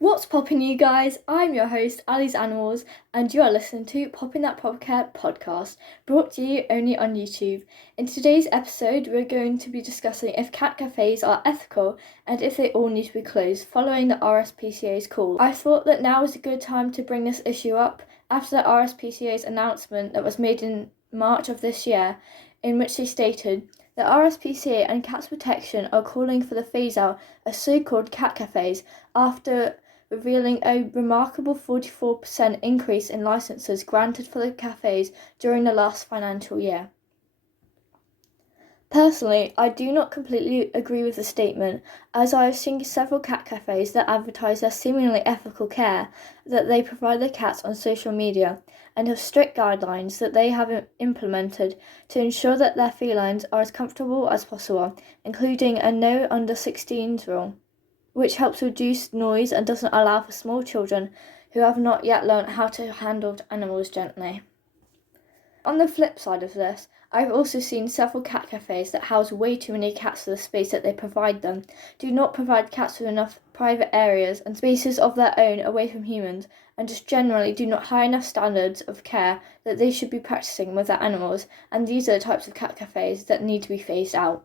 What's poppin', you guys? I'm your host, Ali's Animals, and you are listening to Poppin' That Popcat podcast, brought to you only on YouTube. In today's episode, we're going to be discussing if cat cafes are ethical and if they all need to be closed following the RSPCA's call. I thought that now is a good time to bring this issue up after the RSPCA's announcement that was made in March of this year, in which they stated the RSPCA and Cats Protection are calling for the phase-out of so-called cat cafes after revealing a remarkable 44% increase in licenses granted for the cafes during the last financial year. Personally, I do not completely agree with the statement, as I have seen several cat cafes that advertise their seemingly ethical care that they provide their cats on social media and have strict guidelines that they have implemented to ensure that their felines are as comfortable as possible, including a no under 16s rule, which helps reduce noise and doesn't allow for small children who have not yet learned how to handle animals gently. On the flip side of this, I've also seen several cat cafes that house way too many cats for the space that they provide them, do not provide cats with enough private areas and spaces of their own away from humans, and just generally do not high enough standards of care that they should be practicing with their animals, and these are the types of cat cafes that need to be phased out.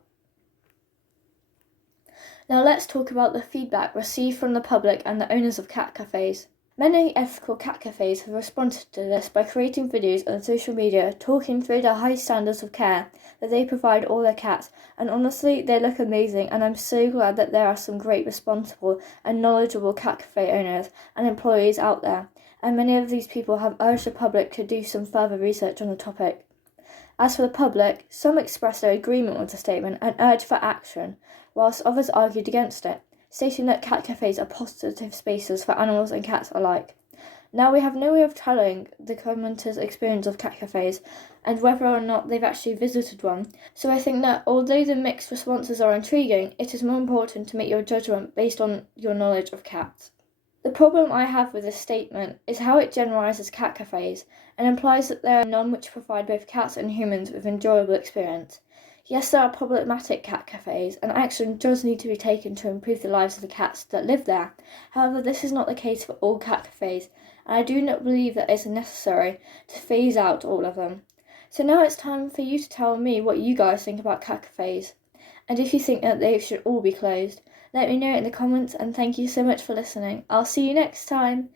Now let's talk about the feedback received from the public and the owners of cat cafes. Many ethical cat cafes have responded to this by creating videos on social media talking through the high standards of care that they provide all their cats, and honestly they look amazing, and I'm so glad that there are some great responsible and knowledgeable cat cafe owners and employees out there, and many of these people have urged the public to do some further research on the topic. As for the public, some expressed their agreement with the statement and urged for action, whilst others argued against it, stating that cat cafes are positive spaces for animals and cats alike. Now, we have no way of telling the commenters' experience of cat cafes and whether or not they've actually visited one, so I think that although the mixed responses are intriguing, it is more important to make your judgment based on your knowledge of cats. The problem I have with this statement is how it generalises cat cafes and implies that there are none which provide both cats and humans with enjoyable experience. Yes, there are problematic cat cafes, and action does need to be taken to improve the lives of the cats that live there. However, this is not the case for all cat cafes, and I do not believe that it is necessary to phase out all of them. So now it's time for you to tell me what you guys think about cat cafes, and if you think that they should all be closed. Let me know in the comments, and thank you so much for listening. I'll see you next time.